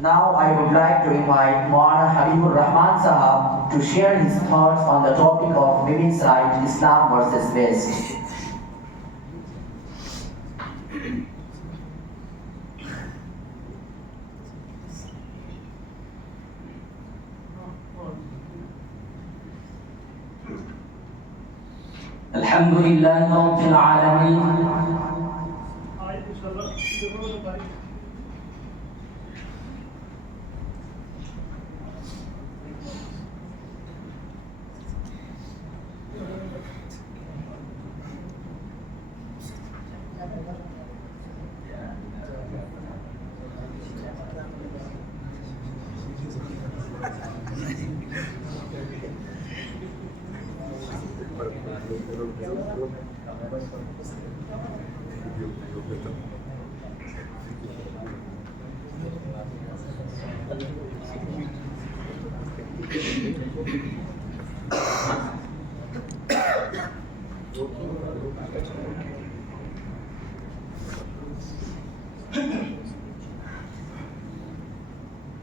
Now I would like to invite Maulana Habibur Rahman Sahab to share his thoughts on the topic of women's rights, Islam versus West. Alhamdulillah Rabbil Alameen.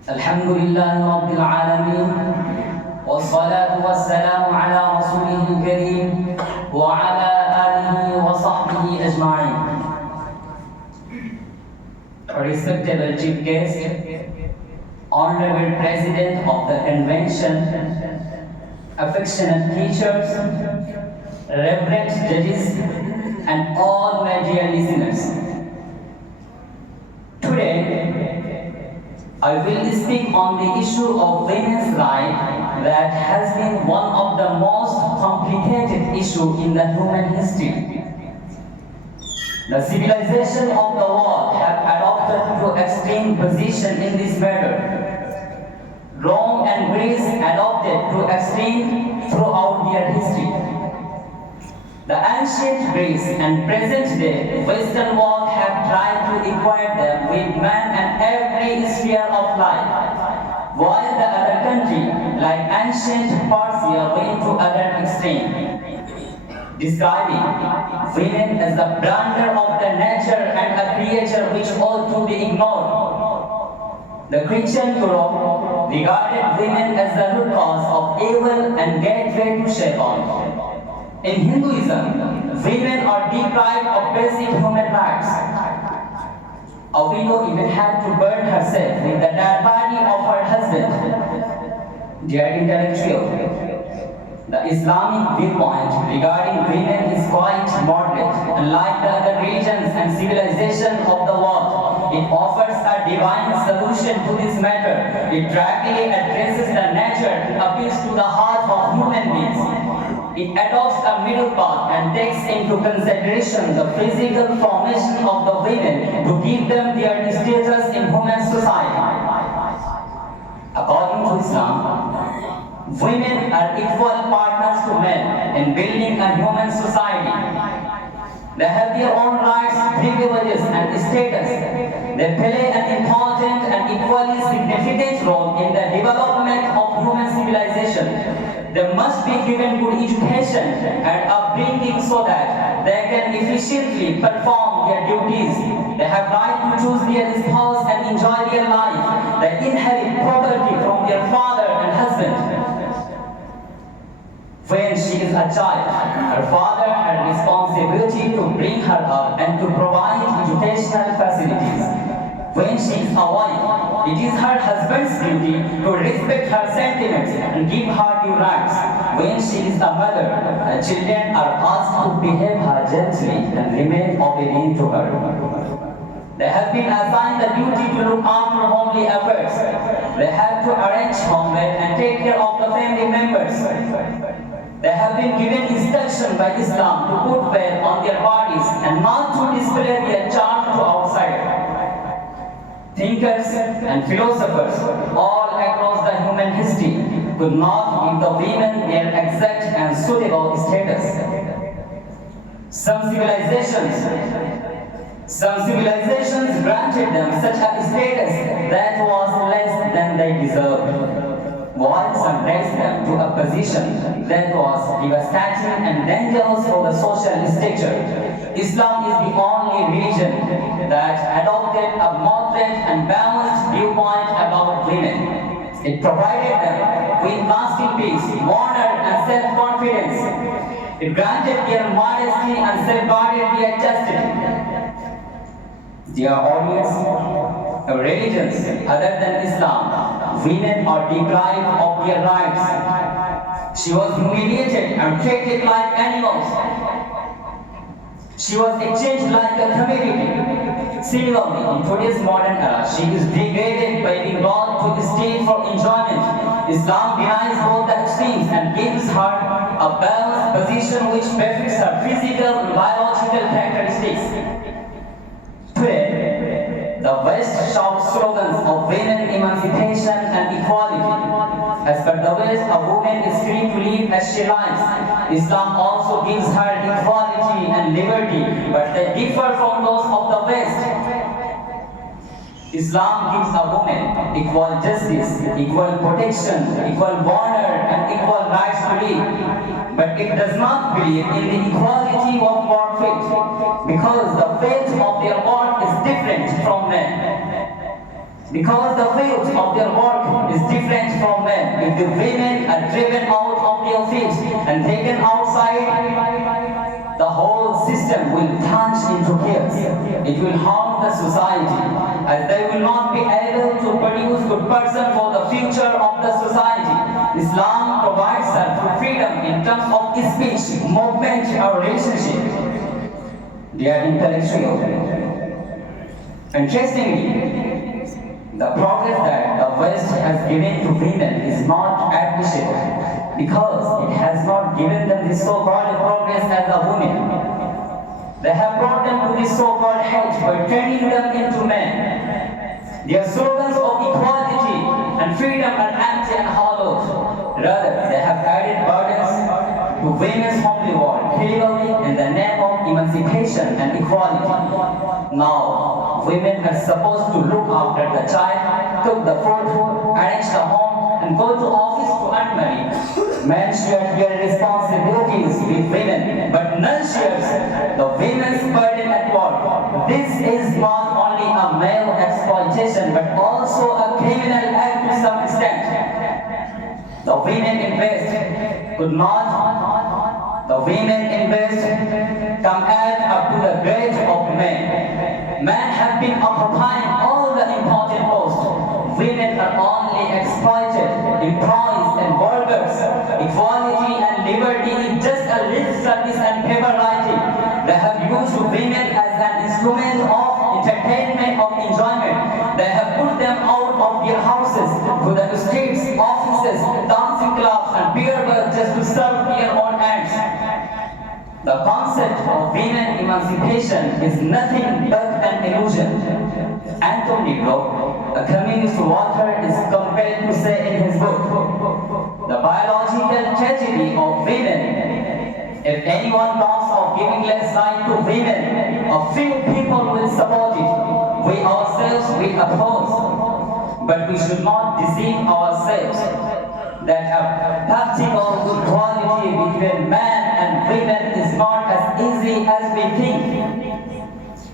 Alhamdulillah Rabbil Alameen. Wassalatu wassalamu ala Rasulihil Kareem wa ala alihi wa sahbihi ajma'in. Respectable Chief Guest, Honorable President of the Convention, affectionate teachers, reverend judges, and all my dear listeners. Today, I will speak on the issue of women's rights that has been one of the most complicated issues in the human history. The civilization of the world have adopted to extreme position in this matter. Rome and Greece adopted to extreme throughout their history. The ancient Greece and present day Western world have tried to equate them with man and every sphere of life, while the other country, like ancient Persia, went to other extreme, describing women as the blunder of the nature and a creature which ought to be ignored. The Christian Europe regarded women as the root cause of evil and gateway to Shaitan. In Hinduism, women are deprived of basic human rights. A widow even had to burn herself with the dead body of her husband. Dear intellectual, the Islamic viewpoint regarding women is quite moderate. Unlike the other religions and civilizations of the world, it offers a divine solution to this matter. It directly addresses the nature, appeals to the heart of human beings. It adopts a middle path and takes into consideration the physical formation of the women to give them their status in human society. According to Islam, women are equal partners to men in building a human society. They have their own rights, privileges, and status. They play an important and equally significant role in the development of human civilization. They must be given good education and upbringing so that they can efficiently perform their duties. They have right to choose their spouse and enjoy their life. They inherit property from their father and husband. When she is a child, her father had responsibility to bring her up and to provide educational facilities. When she is a wife, it is her husband's duty to respect her sentiments and give her due rights. When she is a mother, the children are asked to behave her gently and remain obedient to her. They have been assigned the duty to look after homely affairs. They have to arrange homework and take care of the family members. They have been given instruction by Islam to put veil on their bodies and not to display their charm to outsiders. Thinkers and philosophers all across the human history could not give the women their exact and suitable status. Some civilizations granted them such a status that was less than they deserved, while some raised them to a position that was devastating and dangerous for the social structure. Islam is the only religion that adopted a moderate and balanced viewpoint about It provided them with lasting peace, honor, and self-confidence. It granted their modesty and safeguarded their chastity. Dear audience, religions other than Islam, women are deprived of their rights. She was humiliated and treated like animals. She was exchanged like a commodity. Similarly, in today's modern era, she is degraded by being brought to the state for enjoyment. Islam denies both the extremes and gives her a balanced position which befits her physical and biological characteristics. Today, the West shouts slogans of women emancipation and equality. As per the West, a woman is free to live as she likes. Islam also gives her equality and liberty, but they differ from those of the West. Islam gives a woman equal justice, equal protection, equal honor, and equal rights to live. But it does not believe in the equality of war fate, because the fate of their work is different from men. Because the fate of their work is different from men. If the women are driven out of their fields and taken outside, the whole system will plunge into chaos. It will harm the society, as they will not be able to produce good person for the future of the society. Islam provides us for freedom in terms of speech, movement, or relationship. Dear intellectuals, interestingly, the progress that the West has given to women is not appreciable, because it has not given them the so-called progress as a woman. They have brought them to this so-called hedge by turning them into men. Their slogans of equality and freedom are empty and hollow. Rather, they have added burdens to women's homely world, clearly in the name of emancipation and equality. Now, women are supposed to look after the child, cook the food, arrange the home, and go to office to earn money. Men share their responsibilities with women, but none shares the women's burden at work. This is not only a male exploitation, but also a criminal act to some extent. The women in West could not, the women in West come add up to the grade of men. Men have been occupying all the important posts. Women are only exploited, employees and workers. Equality and liberty is just a lip service and paper writing. They have used women as an instrument of entertainment, of enjoyment. They have put them out of their houses to the streets, offices, dancing clubs, and beer bars just to serve their own ends. The concept of women emancipation is nothing but an illusion. Antonio, a communist author, is compelled to say in his book, "The biological tragedy of women. If anyone talks of giving less right to women, a few people will support it. We ourselves will oppose. But we should not deceive ourselves that a practical equality between men and women is not as easy as we think.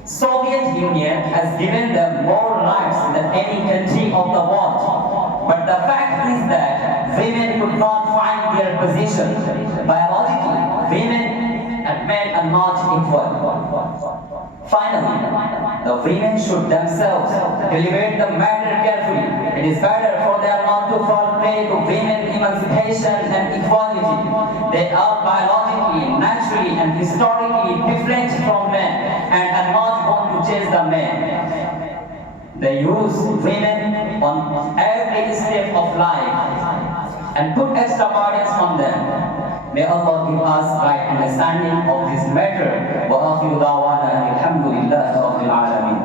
Soviet Union has given them more rights than any country of the world. But the fact is that women could not find their position. Biologically, women and men are not equal. Finally, the women should themselves deliberate the matter carefully. It is better for them not to fall prey to women emancipation and equality. They are biologically, naturally, and historically different from men and are not going to chase the men. They use women on every step of life and put extra burdens on them. May Allah give us right understanding of this matter. Wa akhiru da'wana alhamdulillahi rabbil alamin.